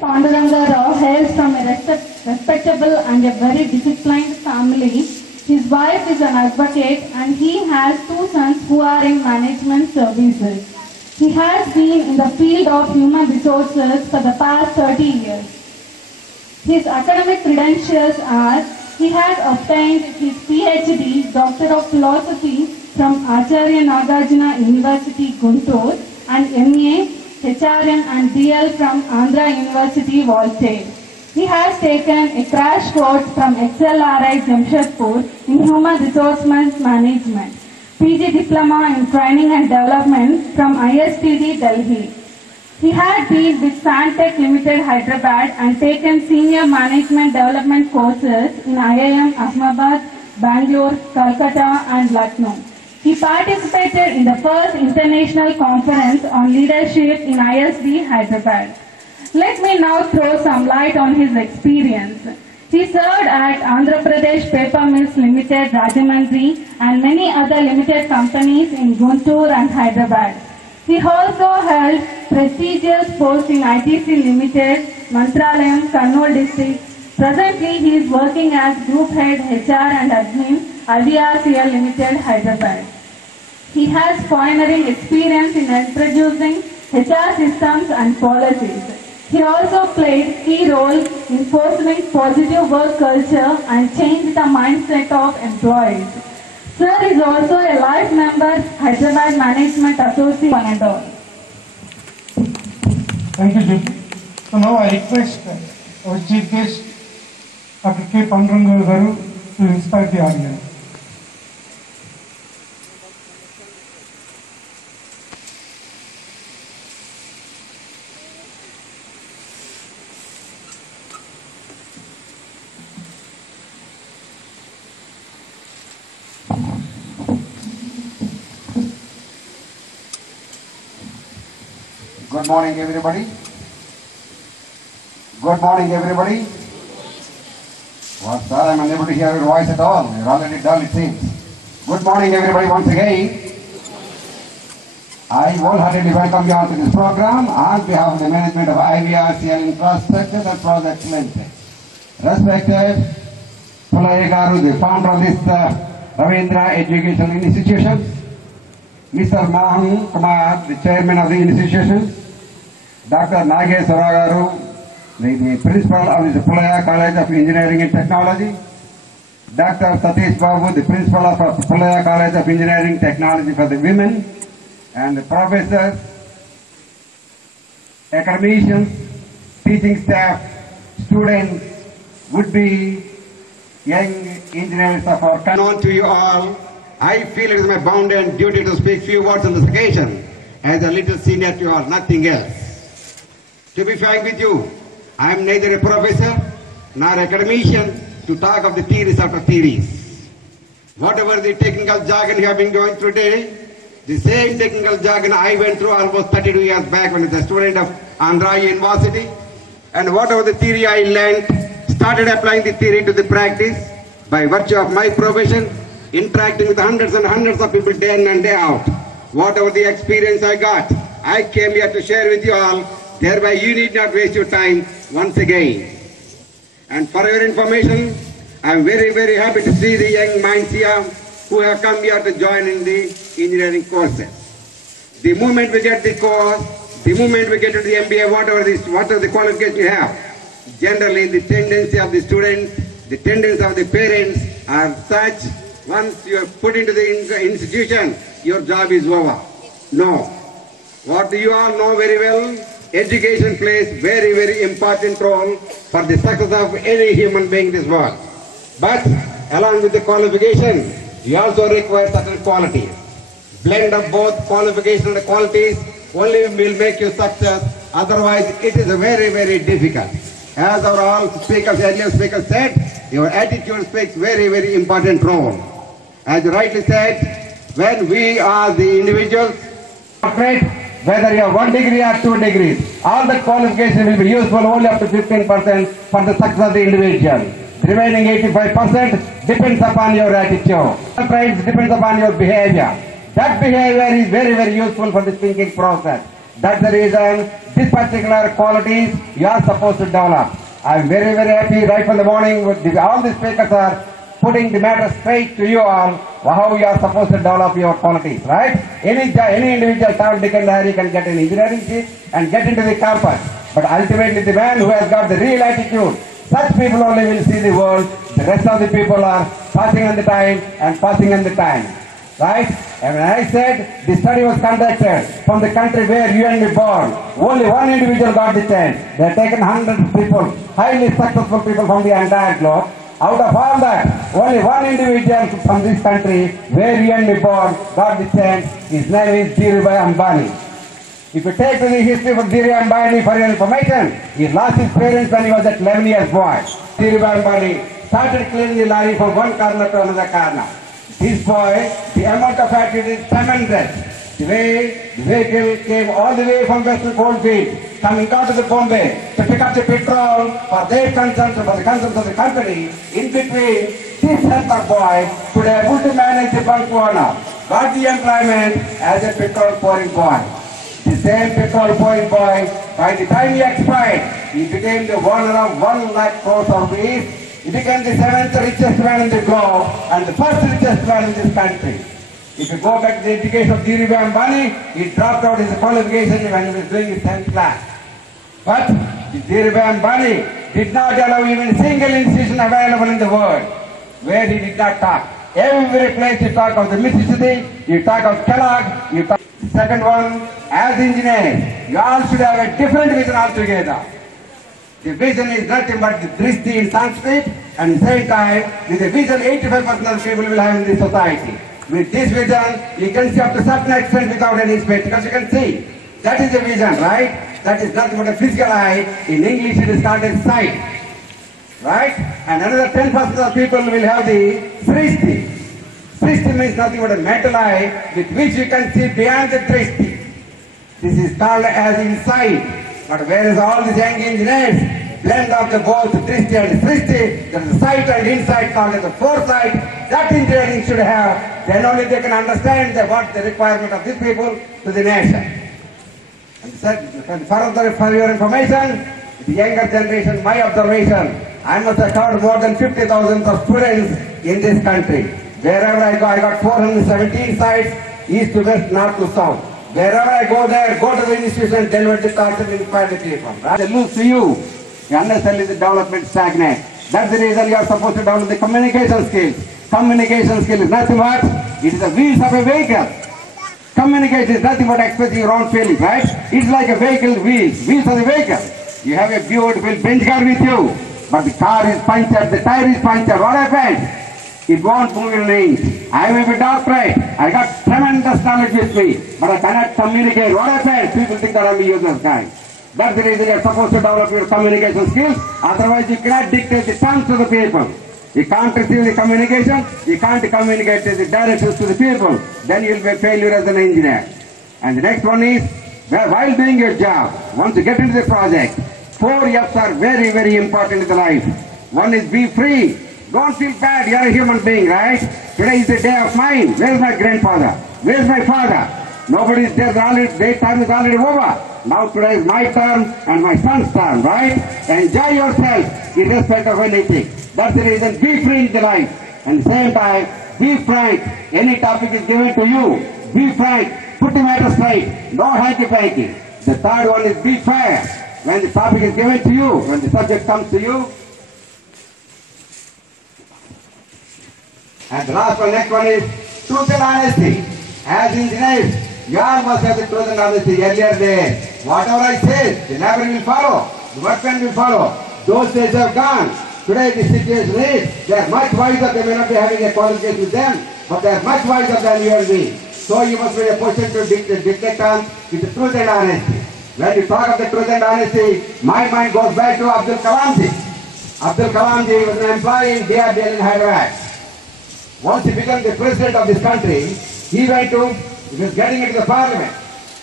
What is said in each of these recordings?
Panduranga Rao hails from a respectable and a very disciplined family. His wife is an advocate and he has two sons who are in management services. He has been in the field of human resources for the past 30 years. His academic credentials are: he has obtained his PhD, Doctor of Philosophy from Acharya Nagarjuna University, Guntur, and MA, HRM and DL from Andhra University, Voltaire. He has taken a crash course from XLRI Jamshedpur in Human Resource Management, PG Diploma in Training and Development from ISTD, Delhi. He had been with Santec Limited, Hyderabad, and taken senior management development courses in IIM Ahmedabad, Bangalore, Calcutta, and Lucknow. He participated in the first international conference on leadership in ISD, Hyderabad. Let me now throw some light on his experience. He served at Andhra Pradesh Paper Mills Limited, Rajahmundry, and many other limited companies in Guntur and Hyderabad. He also held prestigious posts in ITC Limited, Mantralayam, Kurnool district. Presently, he is working as Group Head HR and Admin, IVRCL Limited, Hyderabad. He has pioneering experience in introducing HR systems and policies. He also played key role in fostering positive work culture and changed the mindset of employees. Sir is also a life member, Hyderabad Management Association and all. Thank you, G.P. So now I request our chief guest, Dr. K Panduranga Rao, to inspire the audience. Good morning, everybody. Good morning, everybody. Well, sir, I'm unable to hear your voice at all. You're already dull, it seems. Good morning, everybody, once again. I wholeheartedly welcome you all to this program on behalf of the management of IVRCL Infrastructure and Project Limited. Respected G.Pullaiah, the founder of this Ravindra Educational Institution, Mr. Mohan Kumar, the chairman of the institution, Dr. the principal of the G.Pullaiah College of Engineering and Technology, Dr. Satish Babu, the principal of G.Pullaiah College of Engineering and Technology for the women, and the professors, academicians, teaching staff, students, would-be young engineers of our country. On to you all, I feel it is my bounden duty to speak few words on this occasion as a little senior to you all, nothing else. To be frank with you, I am neither a professor nor academician to talk of the theories after theories. Whatever the technical jargon you have been going through today, the same technical jargon I went through almost 32 years back when I was a student of Andhra University, and whatever the theory I learned, started applying the theory to the practice by virtue of my profession, interacting with hundreds and hundreds of people day in and day out. Whatever the experience I got, I came here to share with you all. Thereby you need not waste your time once again. And for your information, I am very, very happy to see the young minds here who have come here to join in the engineering courses. The moment we get the course, the moment we get to the MBA, whatever the qualification you have, generally the tendency of the students, the tendency of the parents are such, once you are put into the institution, your job is over. No. What you all know very well, education plays very, very important role for the success of any human being in this world. But along with the qualification, you also require certain qualities. Blend of both qualification and qualities only will make you success. Otherwise, it is very, very difficult. As our all speakers, earlier speakers said, your attitude speaks very, very important role. As you rightly said, when we are the individuals, whether you have 1 degree or 2 degrees, all the qualification will be useful only up to 15% for the success of the individual. The remaining 85% depends upon your attitude. It depends upon your behavior. That behavior is very, very useful for the thinking process. That's the reason this particular qualities you are supposed to develop. I am very, very happy right from the morning with all the speakers are putting the matter straight to you all, how you are supposed to develop your qualities, right? Any individual Tom, Dick and Harry can get an engineering seat and get into the campus. But ultimately the man who has got the real attitude, such people only will see the world. The rest of the people are passing on the time and passing on the time, right? And when I said the study was conducted from the country where you and me born, only one individual got the chance. They have taken hundreds of people, highly successful people from the entire globe. Out of all that, only one individual from this country, where you and me born, got the chance. His name is G.Pullaiah Ambani. If you take the history of G.Pullaiah Ambani for your information, he lost his parents when he was at 11 years boy. G.Pullaiah Ambani started cleaning the lorry from one corner to another corner. This boy, the amount of activity is tremendous. The vehicle came all the way from Western Coalfield, coming down to the Bombay to pick up the petrol for their consumption, for the consumption of the company. In between, this helper boy could have able to manage the bulk owner, got the employment as a petrol pouring boy. The same petrol pouring boy, by the time he expired, he became the owner of 1 lakh crores of rupees. He became the 7th richest man in the globe and the 1st richest man in this country. If you go back to the education of G.Pullaiah Ambani, he dropped out his qualification when he was doing his 10th class. But G.Pullaiah Ambani did not allow even a single institution available in the world where he did not talk. Every place you talk of the Mississippi, you talk of Kellogg, you talk. Second one, as engineers, you all should have a different vision altogether. The vision is nothing but the drishti in Sanskrit, and at the same time, with the vision 85% of people will have in this society. With this vision, you can see up to certain extent without any space, because you can see. That is the vision, right? That is nothing but a physical eye. In English, it is called as sight. Right? And another 10% of people will have the drishti. Drishti means nothing but a mental eye with which you can see beyond the drishti. This is called as insight. But whereas all these young engineers blend of the both drishti and drishti, there is sight and insight called as the foresight. That engineering should have. Then only they can understand what the requirement of these people to the nation. And further for your information, the younger generation, my observation, I must have covered more than 50,000 of students in this country. Wherever I go, I got 417 sites, east to west, north to south. Wherever I go there, go to the institution, deliver the talks and inspire the people. Right? They lose to you. You understand the development stagnant. That's the reason you are supposed to develop the communication skills. Communication skill is nothing but, it is the wheels of a vehicle. Communication is nothing but expressing your own feelings, right? It's like a vehicle wheels of the vehicle. You have a beautiful bench car with you, but the car is punctured, the tire is punctured. What happens? It won't move in range. I may be doctorate. I got tremendous knowledge with me, but I cannot communicate. What happens? People think that I'm a useless guy. That's the reason you're supposed to develop your communication skills. Otherwise, you cannot dictate the terms to the people. You can't receive the communication. You can't communicate the directions to the people. Then you'll be a failure as an engineer. And the next one is, while doing your job, once you get into the project, 4 F's are very, very important in the life. One is be free. Don't feel bad. You're a human being, right? Today is the day of mine. Where's my grandfather? Where's my father? Nobody is there. Their time is already over. Now today is my turn and my son's turn, right? Enjoy yourself irrespective of anything. That's the reason. Be free in the life. And at the same time, be frank. Any topic is given to you. Be frank. Put the matter straight. No hanky-panky. The third one is be fair. When the topic is given to you, when the subject comes to you. And the last one, next one is truth and honesty. As engineers, you all must have the truth and honesty. Earlier days, whatever I say, the labor will follow, the workman will follow. Those days have gone. Today the situation is, they are much wiser. They may not be having a qualification with them, but they are much wiser than you and me. So you must be in a position to dictate terms with the truth and honesty. When you talk of the truth and honesty, my mind goes back to Abdul Kalamji. Abdul Kalamji was an employee in DRDL in Hyderabad. Once he became the president of this country, he was getting into the parliament.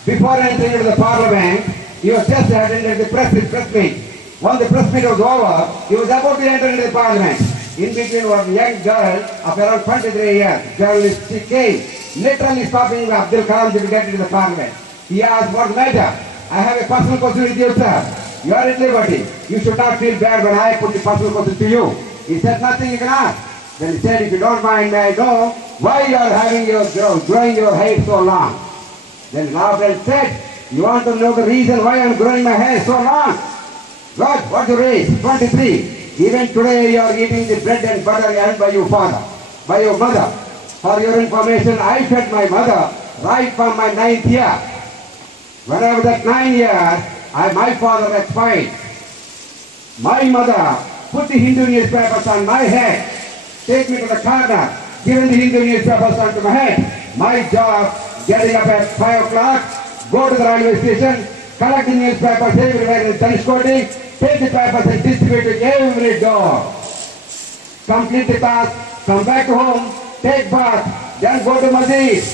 Before entering into the parliament, he was just attending the press meet. When the press meet was over, he was about to enter into the parliament. In between was a young girl of around 23 years. Journalist, she came, literally stopping Abdul Kalamji to get into the parliament. He asked, what's the matter? I have a personal question with you, sir. You are at liberty. You should not feel bad when I put the personal question to you. He said, nothing you can ask. Then he said, if you don't mind, may I know why you are growing your hair so long? Then laughed and said, you want to know the reason why I am growing my hair so long? Good, what's your age? 23. Even today you are eating the bread and butter earned by your father, by your mother. For your information, I fed my mother right from my 9th year. When I was at 9 years, my father expired. My mother put the Hindu newspapers on my head, take me to the corner, given the Hindu newspapers onto my head. My job, getting up at 5 o'clock, go to the railway station, collect the newspapers everywhere in Dhanishkoti, take the papers and distribute it every door. Complete the task, come back home, take bath, then go to Masjid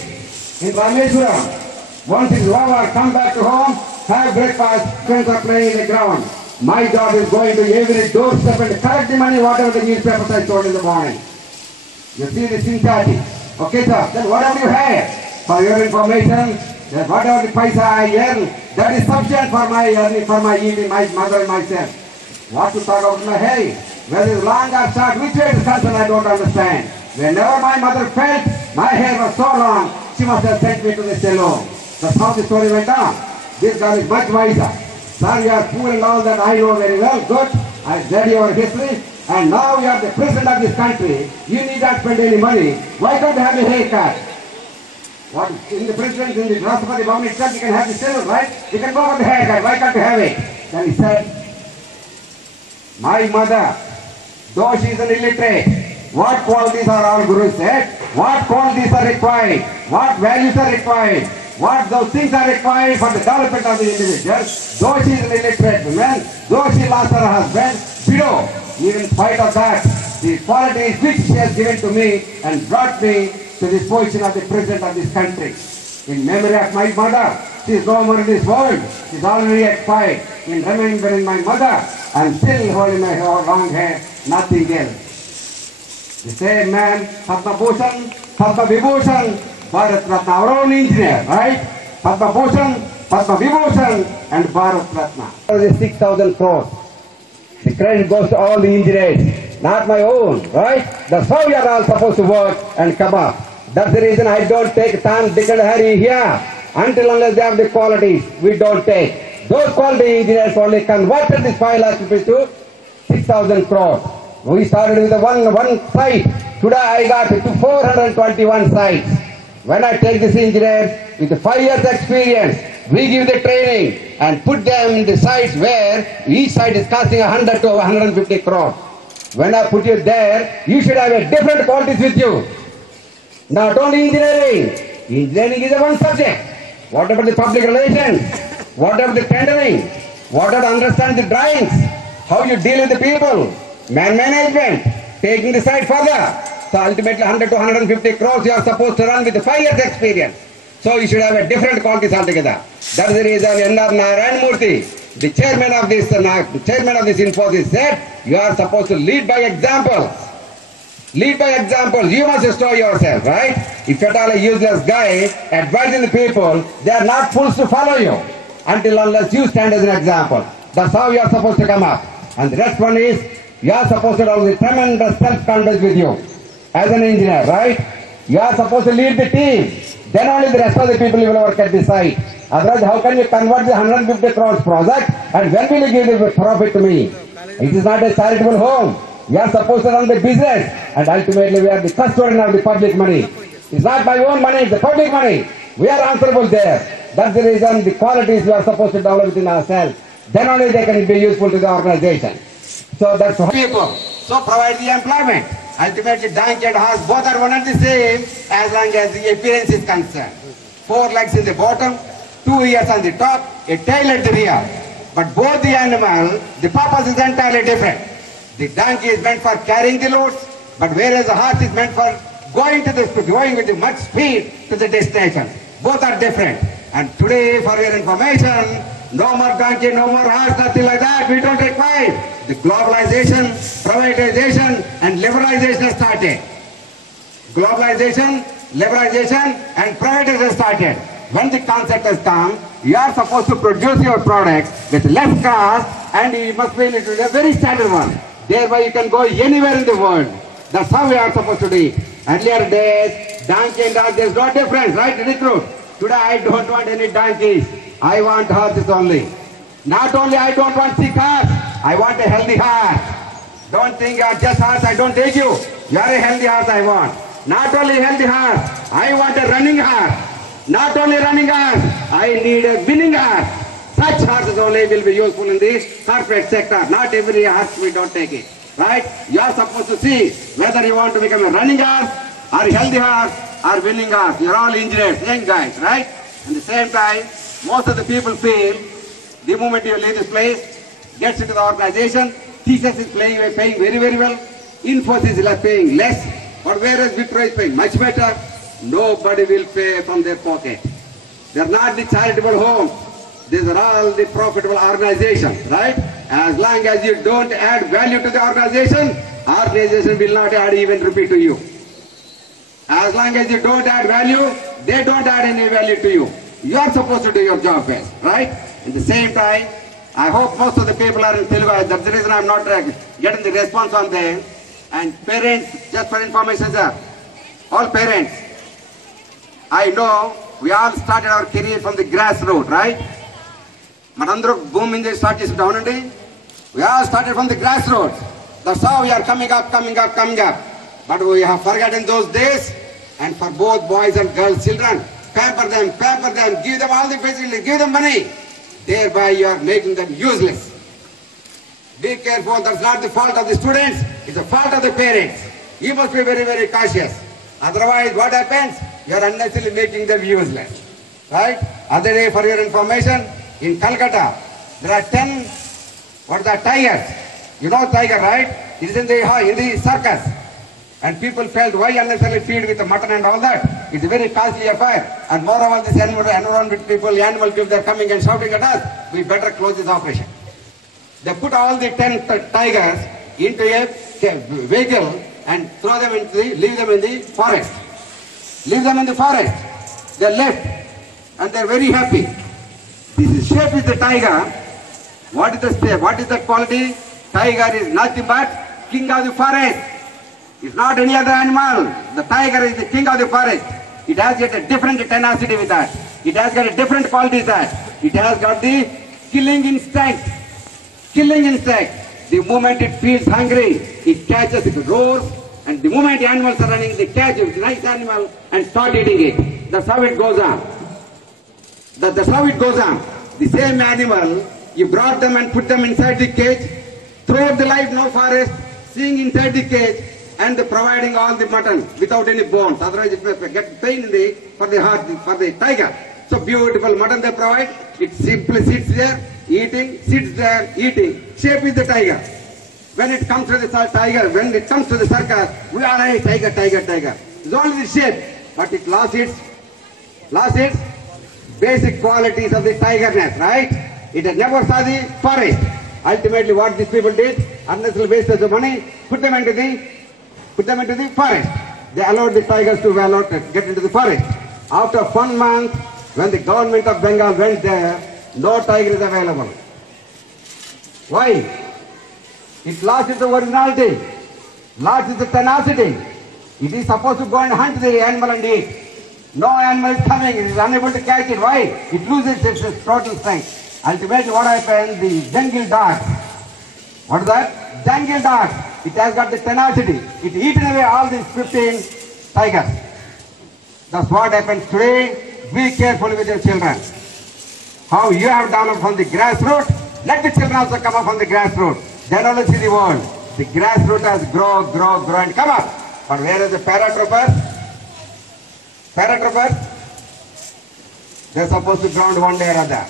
in Rameshwaram. Once it's over, come back to home, have breakfast, friends are playing in the ground. My job is going to every doorstep and collect the money, whatever the newspapers I sold in the morning. You see the sincerity. Okay, sir, then whatever you have, for your information, that whatever the paisa I earn, that is sufficient for my earning, for my eating, my mother and myself. What to talk about my hair? Whether it's long or short, which way it is concerned, I don't understand. Whenever my mother felt my hair was so long, she must have sent me to the salon. That's how the story went on. This girl is much wiser. Sir, you are fooling all that I know very well. Good. I read your history. and now you are the president of this country, you need not spend any money. Why can't you have a haircut? What, in the president, in the Rashtrapati Bhavan itself, you can have the salute, right? You can go for the haircut. Why can't you have it? Then he said, my mother, though she is an illiterate, what qualities are all Guru said? What qualities are required? What values are required? What those things are required for the development of the individual? Though she is an illiterate woman, though she lost her husband, widow, even in spite of that, the qualities which she has given to me and brought me to this position of the president of this country. In memory of my mother, she is no more in this world. She is already expired. In remembering my mother, I am still holding my long hair, nothing else. The same man, Padma Bhushan, Padma Vibhushan, Bharat Ratna, our own engineer, right? Padma Bhushan, Padma Vibhushan, and Bharat Ratna. The 6,000 crores. The credit goes to all the engineers, not my own, right? That's how we are all supposed to work and come up. That's the reason I don't take time, Dick and Harry here. Until unless they have the qualities, we don't take. Those quality engineers only converted this 5 lakh rupees to 6,000 crores. We started with one site. Today I got to 421 sites. When I take these engineers with 5 years experience, we give the training and put them in the sites where each site is costing 100 to 150 crores. When I put you there, you should have a different qualities with you. Not only engineering. Engineering is a one subject. What about the public relations? What about the tendering? What about understand the drawings? How you deal with the people? Man management. Taking the site further. So ultimately 100 to 150 crores you are supposed to run with 5 years experience. So you should have a different qualities altogether. That is the reason N.R. Narayan Murthy, the chairman of this Infosys said, you are supposed to lead by example. Lead by example. You must show yourself, right? If at all a useless guy advising the people, they are not fools to follow you until unless you stand as an example. That's how you are supposed to come up. And the next one is, you are supposed to have the tremendous self-confidence with you as an engineer, right? You are supposed to lead the team. Then only the rest of the people will work at the site. Otherwise, how can you convert the 150 crores project and when will you give the profit to me? It is not a charitable home. We are supposed to run the business and ultimately we are the custodian of the public money. It's not my own money, it's the public money. We are answerable there. That's the reason the qualities we are supposed to develop within ourselves. Then only they can be useful to the organization. So that's how people. So provide the employment. Ultimately, donkey and horse both are one and the same as long as the appearance is concerned. 4 legs in the bottom, 2 ears on the top, a tail at the rear. But both the animal, the purpose is entirely different. The donkey is meant for carrying the loads, but whereas the horse is meant for going with much speed to the destination. Both are different. And today, for your information, no more donkey, no more horse, nothing like that. We don't require. The globalization, privatization, and liberalization has started. Globalization, liberalization, and privatization started. When the concept has come, you are supposed to produce your product with less cost, and you must be a very standard one. Thereby, you can go anywhere in the world. That's how we are supposed to do it. Earlier days, donkey and horse, there's no difference, right, recruit? Today, I don't want any donkeys. I want horses only. Not only I don't want sick horse, I want a healthy horse. Don't think you are just horse, I don't take you. You are a healthy horse I want. Not only healthy horse, I want a running horse. Not only running horse, I need a winning horse. Such horses only will be useful in the corporate sector. Not every horse we don't take it. Right? You are supposed to see whether you want to become a running horse, or a healthy horse, or winning horse. You are all engineers, young guys, right? At the same time, most of the people feel the moment you leave this place, gets into the organization, TCS is paying very, very well, Infosys is paying less, but whereas Wipro is paying much better, nobody will pay from their pocket. They are not the charitable homes. These are all the profitable organizations, right? As long as you don't add value to the organization will not add even rupee to you. As long as you don't add value, they don't add any value to you. You are supposed to do your job best, right? At the same time, I hope most of the people are in Telugu. That's the reason I'm not getting the response on them. And parents, just for information, sir, all parents, I know we all started our career from the grassroots, right? Manandru boom in the start is down and we all started from the grassroots. That's how we are coming up. But we have forgotten those days, and for both boys and girls, children, pamper them, give them all the facilities, give them money. Thereby you are making them useless. Be careful, that's not the fault of the students, it's the fault of the parents. You must be very, very cautious. Otherwise, what happens? You are unnecessarily making them useless. Right? Other day, for your information, in Calcutta, there are 10, tigers. You know tiger, right? It is in the circus. And people felt, why unnecessarily feed with the mutton and all that? It's a very costly affair. And moreover, this environment people, animal people, they are coming and shouting at us. We better close this operation. They put all the 10 tigers into a vehicle and throw them leave them in the forest. Leave them in the forest. They are left and they are very happy. This shape is the tiger. What is the shape? What is the quality? Tiger is nothing but king of the forest. It's not any other animal. The tiger is the king of the forest. It has got a different tenacity with that. It has got a different quality with that. It has got the killing instinct. The moment it feels hungry, it catches, it roars, and the moment the animals are running, they catch it, nice animal, and start eating it. That's how it goes on. That's how it goes on. The same animal, you brought them and put them inside the cage, throughout the life, no forest, seeing inside the cage, and providing all the mutton without any bones. Otherwise, it may get pain for the heart, for the tiger. So beautiful mutton they provide. It simply sits there, eating, sits there, eating. Shape is the tiger. When it comes to the tiger, when it comes to the circus, we are a tiger. It's only the shape, but it lost its basic qualities of the tigerness, right? It has never saw the forest. Ultimately, what these people did, unnecessarily wasted the money, put them into the forest. They allowed the tigers to get into the forest. After 1 month, when the government of Bengal went there, no tiger is available. Why? It lost its originality, lost its tenacity. It is supposed to go and hunt the animal and eat. No animal is coming, it is unable to catch it. Why? It loses its total strength. Ultimately, what happened? The jungle dog. What is that? Jungle dog. It has got the tenacity. It eaten away all these 15 tigers. That's what happens today. Be careful with your children. How you have developed from the grassroots, let the children also come up from the grassroots. Then only see the world. The grassroots has grow and come up. But where is the paratroopers? They're supposed to ground one day or other.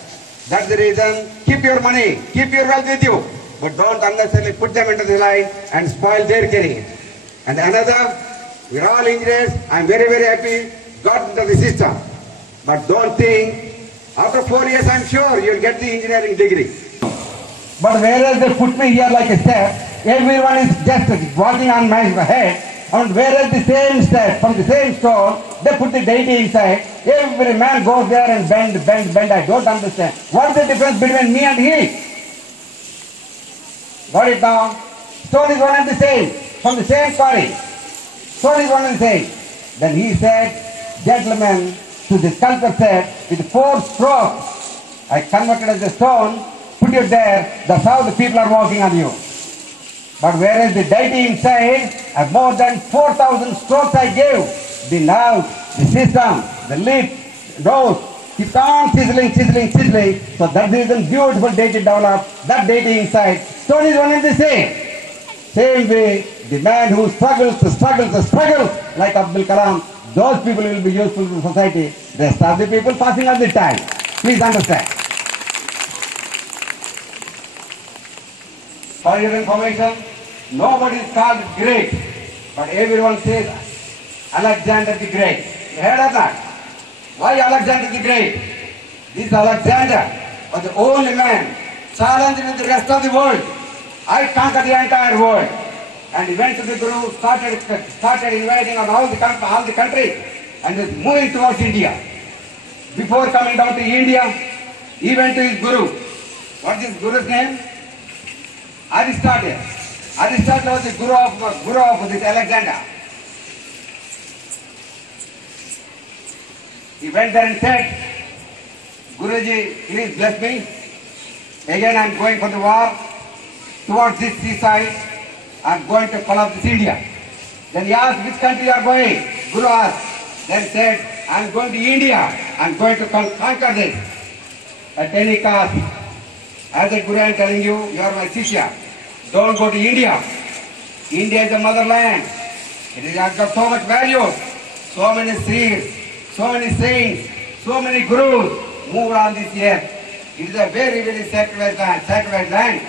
That's the reason, keep your money, keep your wealth with you. But don't unnecessarily put them into the line and spoil their career. And another, we're all engineers. I'm very, very happy got into the system. But don't think, after 4 years, I'm sure you'll get the engineering degree. But whereas they put me here like a step, everyone is just walking on my head. And whereas the same step, from the same stone, they put the deity inside. Every man goes there and bend. I don't understand. What is the difference between me and he? Got it now? Stone is one and the same, from the same quarry. Stone is one and the same. Then he said, gentlemen, to the sculptor said, with 4 strokes, I converted as a stone, put it there, that's how the people are walking on you. But whereas the deity inside, more than 4,000 strokes I gave. The nerve, the system, the lip, nose, keeps on sizzling. So that's the reason beautiful deity developed. That deity inside, stone is one and the same. Same way, the man who struggles like Abdul Kalam, those people will be useful to society. Rest of the people passing on the time. Please understand. For your information, nobody is called great, but everyone says Alexander the Great. You heard of that? Why Alexander the Great? This Alexander was the only man challenged with the rest of the world. I conquered the entire world. And he went to the Guru, started inviting on all the countries, and was moving towards India. Before coming down to India, he went to his Guru. What is his Guru's name? Aristotle. Aristotle was the guru of this Alexander. He went there and said, Guruji, please bless me. Again I am going for the war towards this seaside. I'm going to collapse this India. Then he asked, which country you are going? Guru asked. Then said, I'm going to India. I'm going to conquer this. At any cost. As a Guru, I am telling you, you are my Shishya. Don't go to India. India is the motherland. It has got so much value. So many seers, so many saints, so many gurus moved on this earth. It is a very, very sacred land.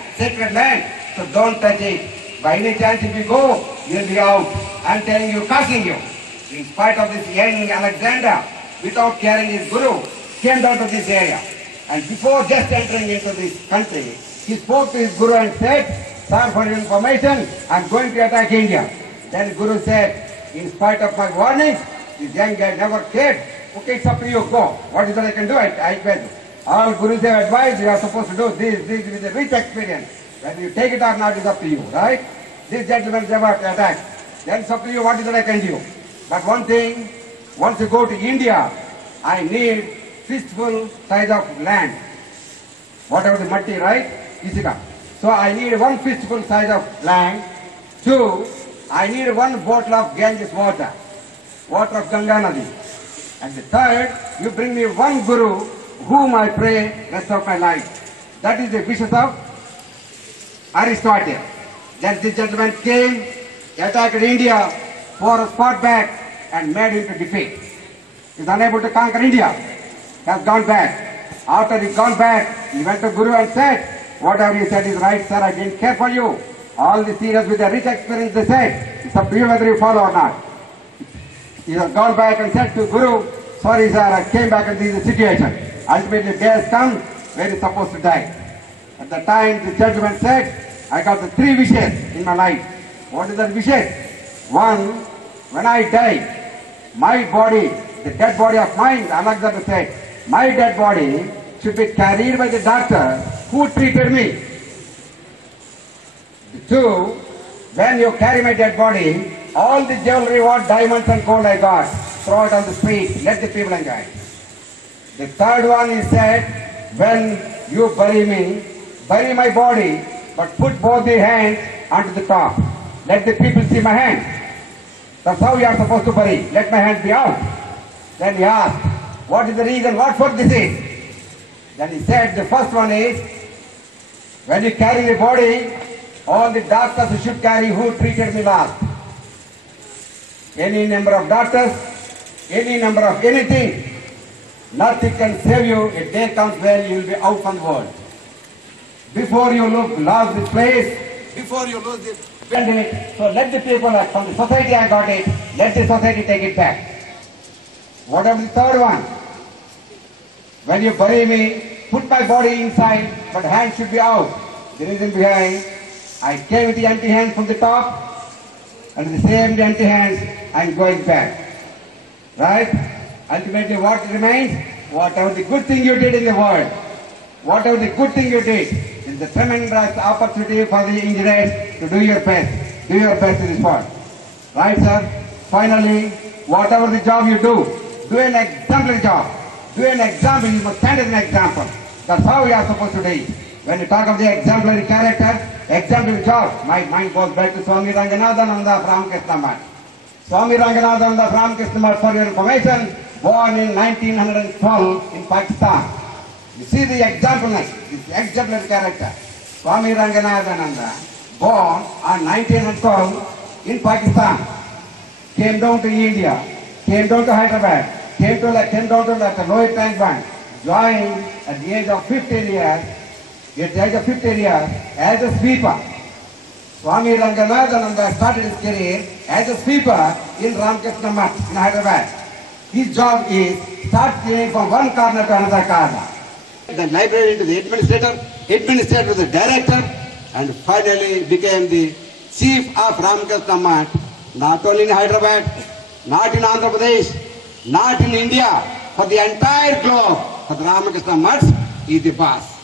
So don't touch it. By any chance if you go, you'll be out. I'm telling you, cursing you. In spite of this young Alexander, without carrying his guru, came down to this area. And before just entering into this country, he spoke to his guru and said, sir, for your information, I'm going to attack India. Then the guru said, in spite of my warnings, this young guy never cared. Okay, it's up to you, go. What is that I can do? I can. All gurus have advised, you are supposed to do this with a rich experience. Whether you take it or not is up to you, right? This gentleman never attacked. Then it's up to you, what is that I can do? But one thing, once you go to India, I need fistful size of land. Whatever the matti, right? Isika. So I need one fistful size of land. 2, I need one bottle of Ganges water of Ganga Nadi. And the 3rd, you bring me one guru whom I pray rest of my life. That is the wishes of Aristotle. Then this gentleman came, attacked India for a spot back and made him to defeat. He is unable to conquer India. He has gone back. After he gone back, he went to Guru and said, whatever you said is right, sir, I didn't care for you. All the seniors with a rich experience, they said, it's up to you whether you follow or not. He has gone back and said to Guru, sorry sir, I came back and this is the situation. Ultimately, day has come where he is supposed to die. At the time, the gentleman said, I got the 3 wishes in my life. What is that wishes? 1, when I die, my body, the dead body of mine, Alexander said, my dead body should be carried by the doctor who treated me. 2, when you carry my dead body, all the jewelry, what diamonds and gold I got, throw it on the street, let the people enjoy. The 3rd one is said, when you bury me, bury my body, but put both the hands onto the top. Let the people see my hands. That's how you are supposed to bury. Let my hands be out. Then he asked, what is the reason, what for this is? Then he said, the first one is, when you carry the body, all the doctors should carry who treated me last. Any number of doctors, any number of anything, nothing can save you. A day comes when you will be out from the world. Before you lose this place, before you lose this pandemic, so let the people from the society I got it, let the society take it back. Whatever the 3rd one, when you bury me, put my body inside, but hands should be out. The reason behind, I came with the empty hands from the top, and the same empty hands, I am going back. Right? Ultimately, what remains? Whatever the good thing you did in the world, whatever the good thing you did, is the tremendous opportunity for the engineers to do your best. Do your best in this world. Right, sir? Finally, whatever the job you do an exemplary job. Do an example, you must stand as an example. That's how we are supposed to do it. When you talk of the exemplary character, exemplary job, my mind goes back to Swami Ranganathananda of Ramakrishna Math. Swami Ranganathananda of Ramakrishna Math, for your information, born in 1912 in Pakistan. You see the exemplary, this exemplary character. Swami Ranganathananda, born on 1912 in Pakistan, came down to India, came down to Hyderabad, came down to the lower tank band, joined at the age of 15 years, as a sweeper. Swami Ranganathananda started his career as a sweeper in Ramakrishna Math in Hyderabad. His job is start cleaning from one corner to another corner. The library to the administrator to the director, and finally became the chief of Ramakrishna Math, not only in Hyderabad, not in Andhra Pradesh, not in India, for the entire globe, for the Ramakrishna Math, he is the boss.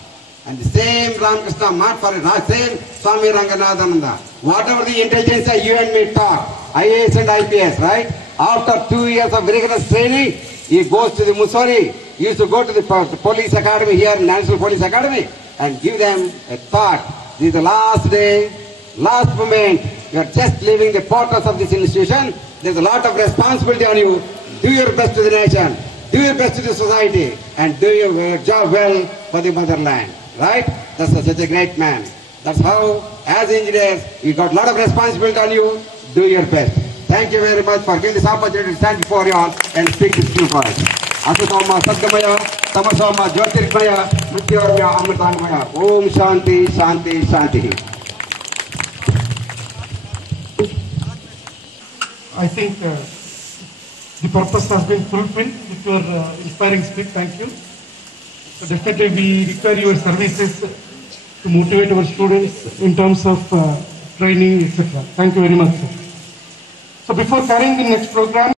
And the same Ramakrishna Math for the same Swami Ranganathananda. Whatever the intelligence you and me talk, IAS and IPS, right? After 2 years of rigorous training, he goes to the Mussoorie. He used to go to the police academy here, National Police Academy, and give them a thought. This is the last day, last moment You are just leaving the portals of this institution. There's a lot of responsibility on you. Do your best to the nation, do your best to the society, and do your job well for the motherland. Right? That's such a great man. That's how, as engineers, you got a lot of responsibility on you. Do your best. Thank you very much for giving this opportunity to stand before you all and speak this few words. Asatoma Sadgamaya, Tamasoma Jyotirmaya, Mrityormya Amritanmaya. Om Shanti, Shanti, Shanti. I think the purpose has been fulfilled with your inspiring speech. Thank you. So definitely we require your services to motivate our students in terms of training, etc. Thank you very much, sir. So before carrying the next program,